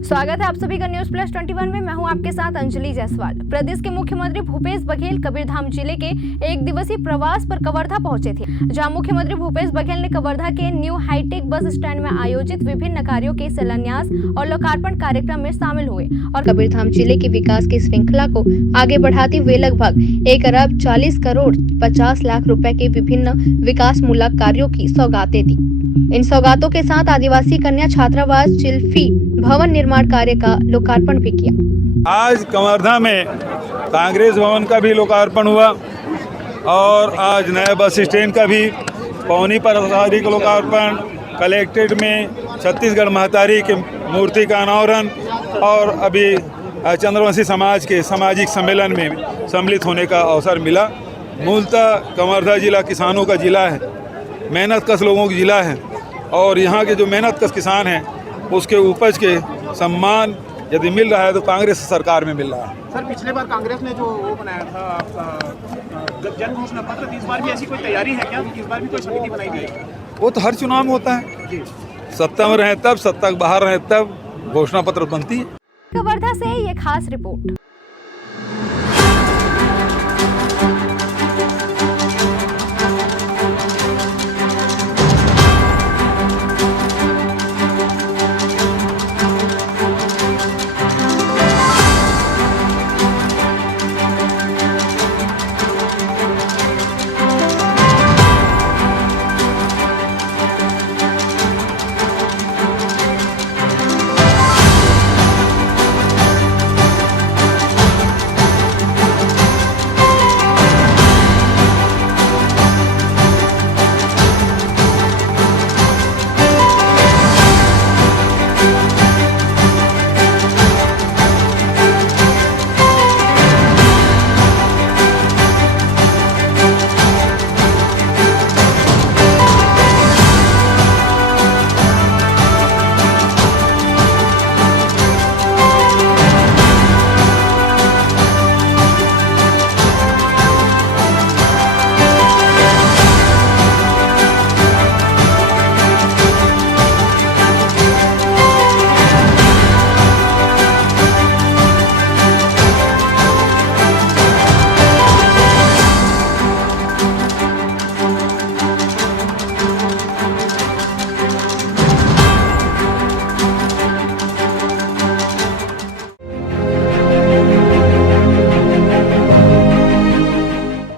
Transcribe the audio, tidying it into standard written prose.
स्वागत है आप सभी का न्यूज प्लस 21 में। मैं हूं आपके साथ अंजलि जायसवाल। प्रदेश के मुख्यमंत्री भूपेश बघेल कबीरधाम जिले के एक दिवसीय प्रवास पर कवर्धा पहुंचे थे, जहां मुख्यमंत्री भूपेश बघेल ने कवर्धा के न्यू हाईटेक बस स्टैंड में आयोजित विभिन्न कार्यों के शिलान्यास और लोकार्पण कार्यक्रम में शामिल हुए और कबीरधाम जिले के विकास की श्रृंखला को आगे बढ़ाते हुए लगभग 1 अरब 40 करोड़ 50 लाख रुपए के विभिन्न विकासमूलक कार्यों की सौगातें दी। इन सौगातों के साथ आदिवासी कन्या छात्रावास चिल्फी भवन निर्माण कार्य का लोकार्पण भी किया। आज कवर्धा में कांग्रेस भवन का भी लोकार्पण हुआ और आज नए बस स्टैंड का भी, पौनी पर आधारित लोकार्पण, कलेक्ट्रेट में छत्तीसगढ़ महतारी की मूर्ति का अनावरण और अभी चंद्रवंशी समाज के सामाजिक सम्मेलन में सम्मिलित होने का अवसर मिला। मूलतः कवर्धा जिला किसानों का जिला है, मेहनतकश लोगों का जिला है और यहाँ के जो मेहनतकश किसान हैं उसके उपज के सम्मान यदि मिल रहा है तो कांग्रेस सरकार में मिल रहा है। सर, पिछले बार कांग्रेस ने जो वो बनाया था आपका जन घोषणा पत्र, इस बार भी ऐसी कोई तैयारी है क्या? इस बार भी कोई समिति बनाई गई? वो तो हर चुनाव में होता है, सत्ता में रहे तब, सत्ता के बाहर रहे तब घोषणा पत्र बनती है। कवर्धा से ये खास रिपोर्ट।